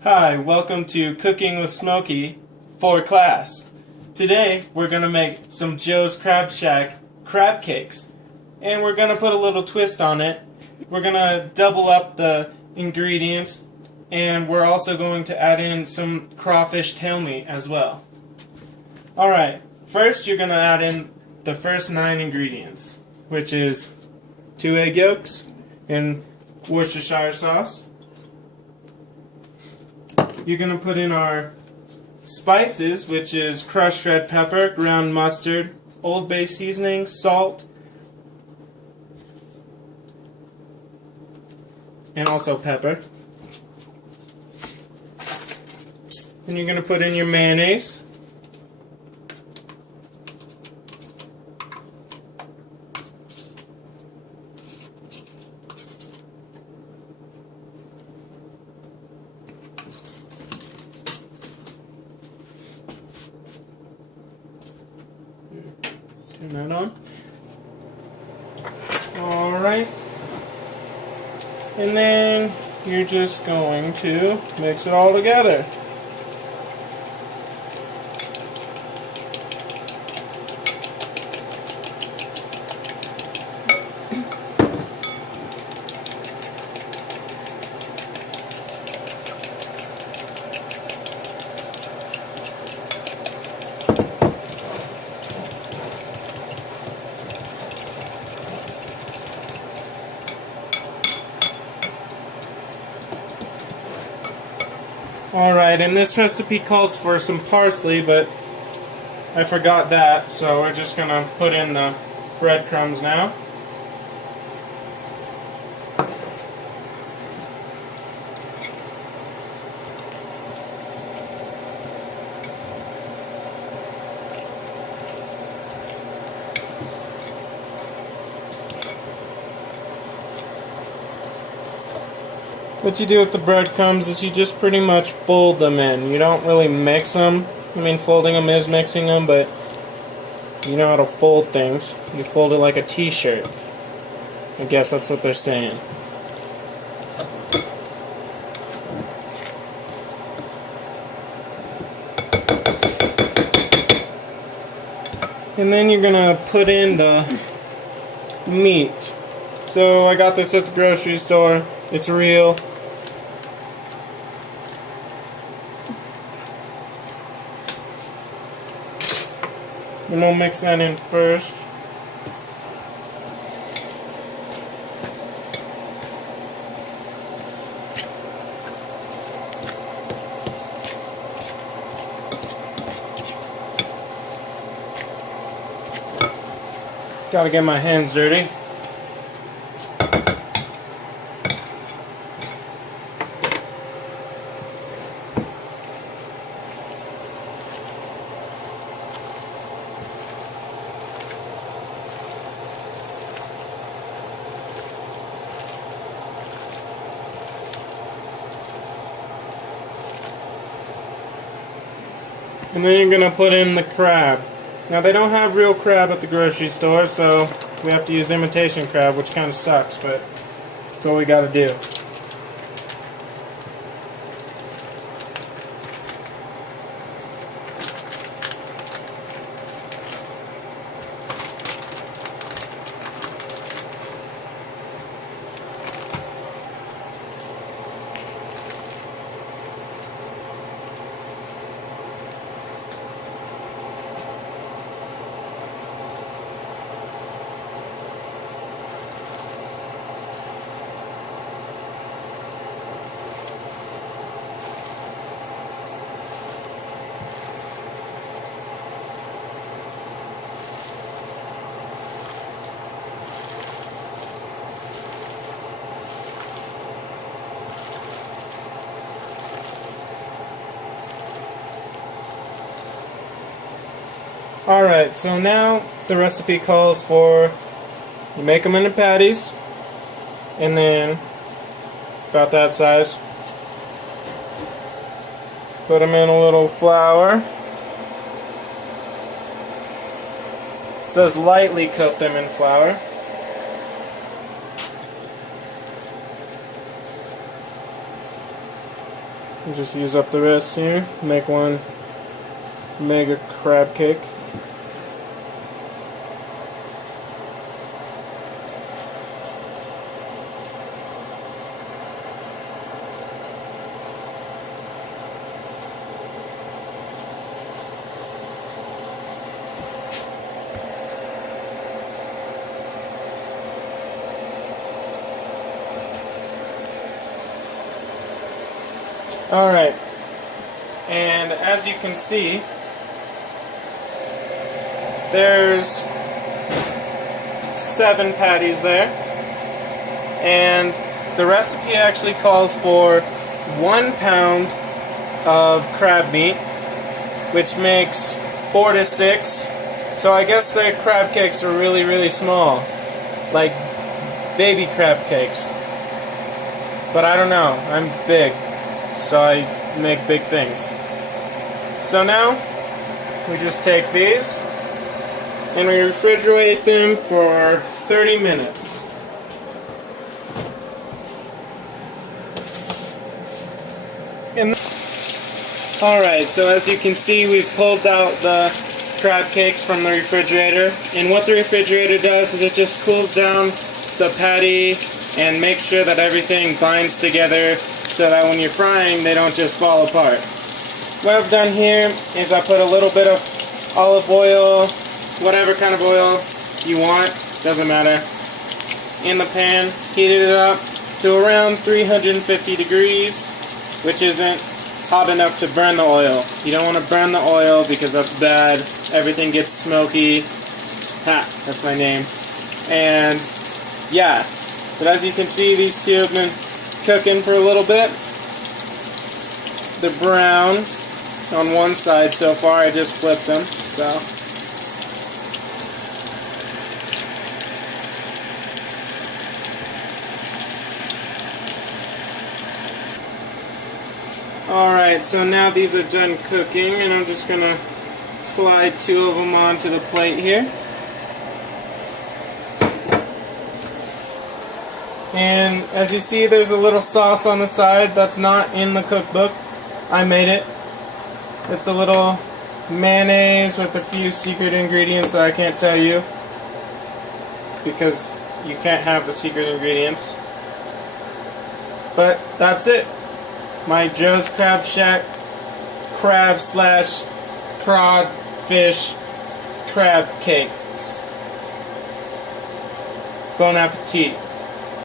Hi, welcome to Cooking with Smokey for class. Today we're going to make some Joe's Crab Shack crab cakes. And we're going to put a little twist on it. We're going to double up the ingredients, and we're also going to add in some crawfish tail meat as well. Alright, first you're going to add in the first 9 ingredients, which is 2 egg yolks and Worcestershire sauce. You're going to put in our spices, which is crushed red pepper, ground mustard, Old Bay seasoning, salt, and also pepper. Then you're going to put in your mayonnaise. Turn that on. Alright. And then you're just going to mix it all together. Alright, and this recipe calls for some parsley, but I forgot that, so we're just going to put in the breadcrumbs now. What you do with the breadcrumbs is you just pretty much fold them in. You don't really mix them. I mean, folding them is mixing them, but you know how to fold things. You fold it like a t-shirt. I guess that's what they're saying. And then you're gonna put in the meat. So I got this at the grocery store. It's real. And we'll mix that in first. Gotta get my hands dirty. And then you're going to put in the crab. Now they don't have real crab at the grocery store, so we have to use imitation crab, which kind of sucks, but that's all we got to do. Alright, so now the recipe calls for you make them into patties, and then about that size. Put them in a little flour. It says lightly coat them in flour. And just use up the rest here. Make one mega crab cake. Alright, and as you can see, there's 7 patties there, and the recipe actually calls for 1 pound of crab meat, which makes 4 to 6, so I guess the crab cakes are really, really small, like baby crab cakes, but I don't know, I'm big. So I make big things. So now we just take these and we refrigerate them for 30 minutes. Alright, so as you can see, we've pulled out the crab cakes from the refrigerator, and what the refrigerator does is it just cools down the patty and makes sure that everything binds together so that when you're frying, they don't just fall apart. What I've done here is I put a little bit of olive oil, whatever kind of oil you want, doesn't matter, in the pan, heated it up to around 350 degrees, which isn't hot enough to burn the oil. You don't want to burn the oil because that's bad. Everything gets smoky. Ha, that's my name. And yeah, but as you can see, these two have been cooking for a little bit. They're brown on one side so far. I just flipped them, so. Alright, so now these are done cooking, and I'm just gonna slide 2 of them onto the plate here. And as you see, there's a little sauce on the side that's not in the cookbook. I made it. It's a little mayonnaise with a few secret ingredients that I can't tell you, because you can't have the secret ingredients. But that's it. My Joe's Crab Shack crab slash crawfish crab cakes. Bon appetit.